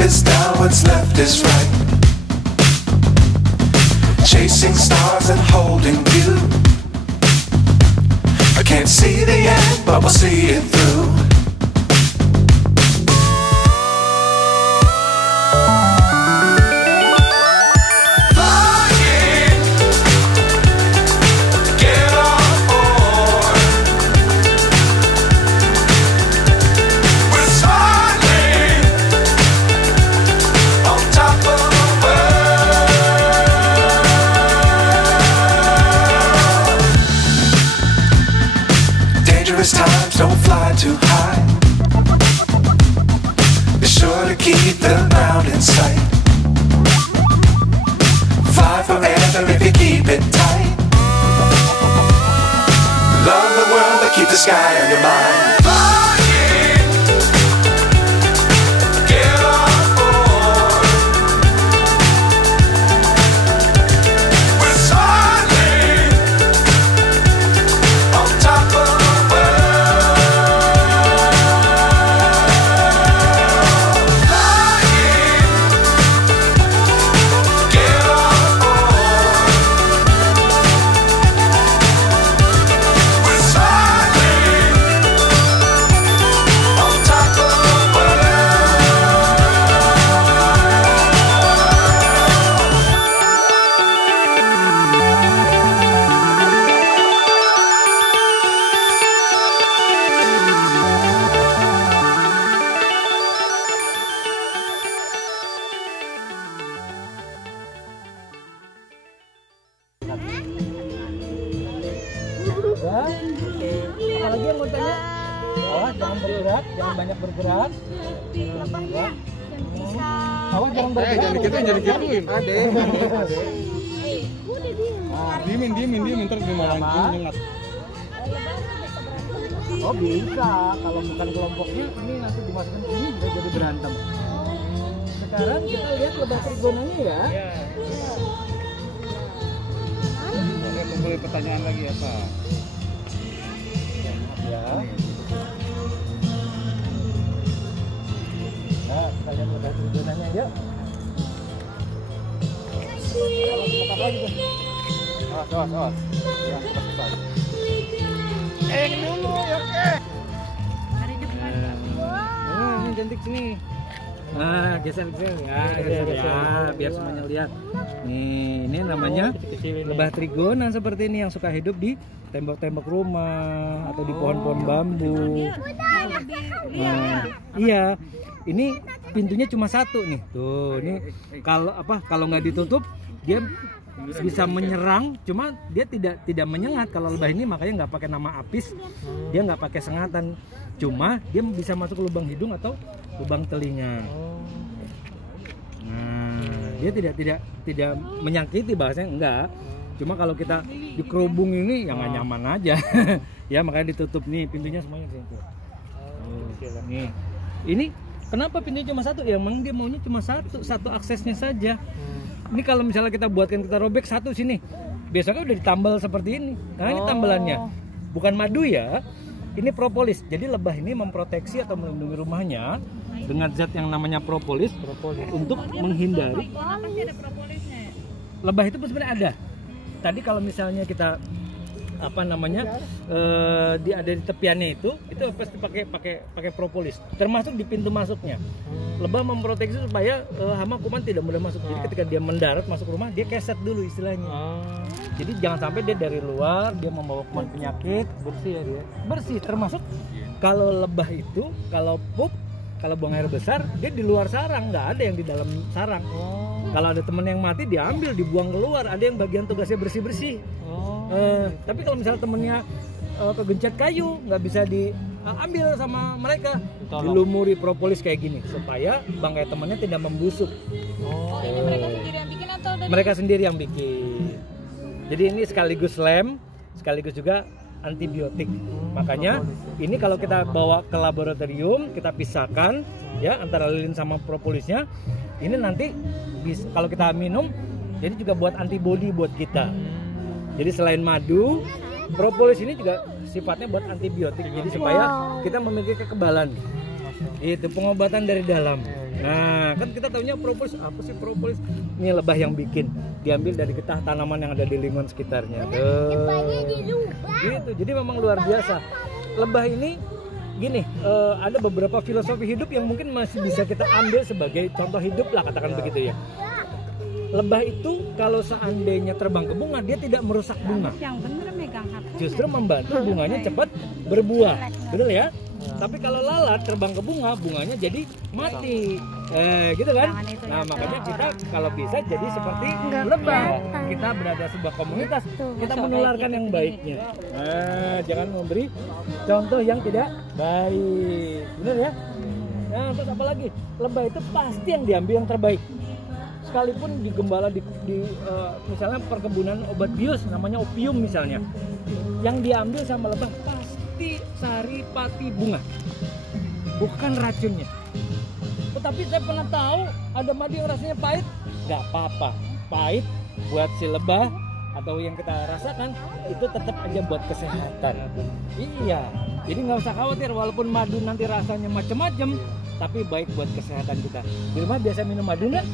is down, what's left is right. Chasing stars and holding you. I can't see the end, but we'll see it through. Times don't fly too high. Be sure to keep the ground in sight. Fly forever if you keep it tight. Love the world but keep the sky on your mind. Apalagi yang mau tanya? Awas jangan bergerak, jangan banyak bergerak. Awas jangan bergerak. Jangan dikituin. Adek. Diemin, ntar dimarahin nyengat. Oh bisa, kalau bukan kelompoknya ini nanti dimasukkan ke sini bisa jadi berantem. Sekarang kita lihat lebah trigonanya ya. Oke, kembali pertanyaan lagi apa? Ya. Nah, kita lihat lebah trigonanya yuk. Awas. Ya, cepat. Ini dulu ya, oke. Ini cantik sini. Nah, geser. Ya, biar semuanya lihat. Nih, ini namanya lebah trigona seperti ini yang suka hidup di tembok-tembok rumah atau di pohon-pohon bambu. Nah, iya. Ini pintunya cuma satu nih. Tuh, ini kalau nggak ditutup dia bisa menyerang, cuma dia tidak menyengat. Kalau lebah ini makanya nggak pakai nama apis, dia nggak pakai sengatan, cuma dia bisa masuk ke lubang hidung atau lubang telinga. Nah, dia tidak menyakiti, bahasanya enggak. Cuma kalau kita dikerubung ini ya nggak nyaman aja. Ya makanya ditutup nih pintunya semuanya gitu. Nih, ini kenapa pintunya cuma satu? Ya memang dia maunya cuma satu aksesnya saja. Ini kalau misalnya kita robek satu sini, biasanya udah ditambal seperti ini. Karena ini tambalannya bukan madu ya, ini propolis. Jadi lebah ini memproteksi atau melindungi rumahnya dengan zat yang namanya propolis. Untuk menghindari. Lebah itu sebenarnya ada. Tadi kalau misalnya kita ada di tepiannya itu pasti pakai propolis, termasuk di pintu masuknya. Lebah memproteksi supaya hama kuman tidak mudah masuk. Jadi ketika dia mendarat masuk rumah, dia keset dulu istilahnya. Jadi jangan sampai dia dari luar dia membawa kuman penyakit. Bersih ya dia. Bersih, termasuk kalau lebah itu kalau buang air besar dia di luar sarang, nggak ada yang di dalam sarang. Kalau ada temen yang mati diambil dibuang keluar, ada yang bagian tugasnya bersih. Tapi kalau misalnya temennya kegencet kayu, nggak bisa diambil sama mereka, dilumuri propolis kayak gini supaya bangkai temennya tidak membusuk. Ini mereka sendiri yang bikin atau dari? Mereka sendiri yang bikin. Jadi ini sekaligus lem, sekaligus juga antibiotik. Makanya ini kalau kita bawa ke laboratorium, kita pisahkan ya antara lilin sama propolisnya. Ini nanti kalau kita minum, jadi juga buat antibodi buat kita. Jadi selain madu, propolis ini juga sifatnya buat antibiotik. Jadi supaya kita memiliki kekebalan. Itu pengobatan dari dalam. Nah, kan kita taunya propolis, apa sih propolis? Ini lebah yang bikin, diambil dari getah tanaman yang ada di lingkungan sekitarnya. Gitu, jadi memang luar biasa. Lebah ini gini, ada beberapa filosofi hidup yang mungkin masih bisa kita ambil sebagai contoh hidup lah, katakan begitu ya. Lebah itu kalau seandainya terbang ke bunga, dia tidak merusak bunga. Yang bener megang HP. Justru membantu bunganya cepat berbuah, betul ya? Tapi kalau lalat terbang ke bunga, bunganya jadi mati, gitu kan? Nah makanya kita kalau bisa jadi seperti lebah, kita berada sebuah komunitas, kita menularkan yang baiknya. Jangan memberi contoh yang tidak baik, benar ya? Nah terus apa lagi? Lebah itu pasti yang diambil yang terbaik. Sekalipun di gembala di misalnya perkebunan obat bius namanya opium misalnya, yang diambil sama lebah pasti sari pati bunga, bukan racunnya. Tetapi saya pernah tahu ada madu yang rasanya pahit, nggak apa-apa, pahit buat si lebah atau yang kita rasakan itu tetap aja buat kesehatan. Iya, jadi nggak usah khawatir walaupun madu nanti rasanya macam-macam, tapi baik buat kesehatan kita. Di rumah biasa minum madu nggak?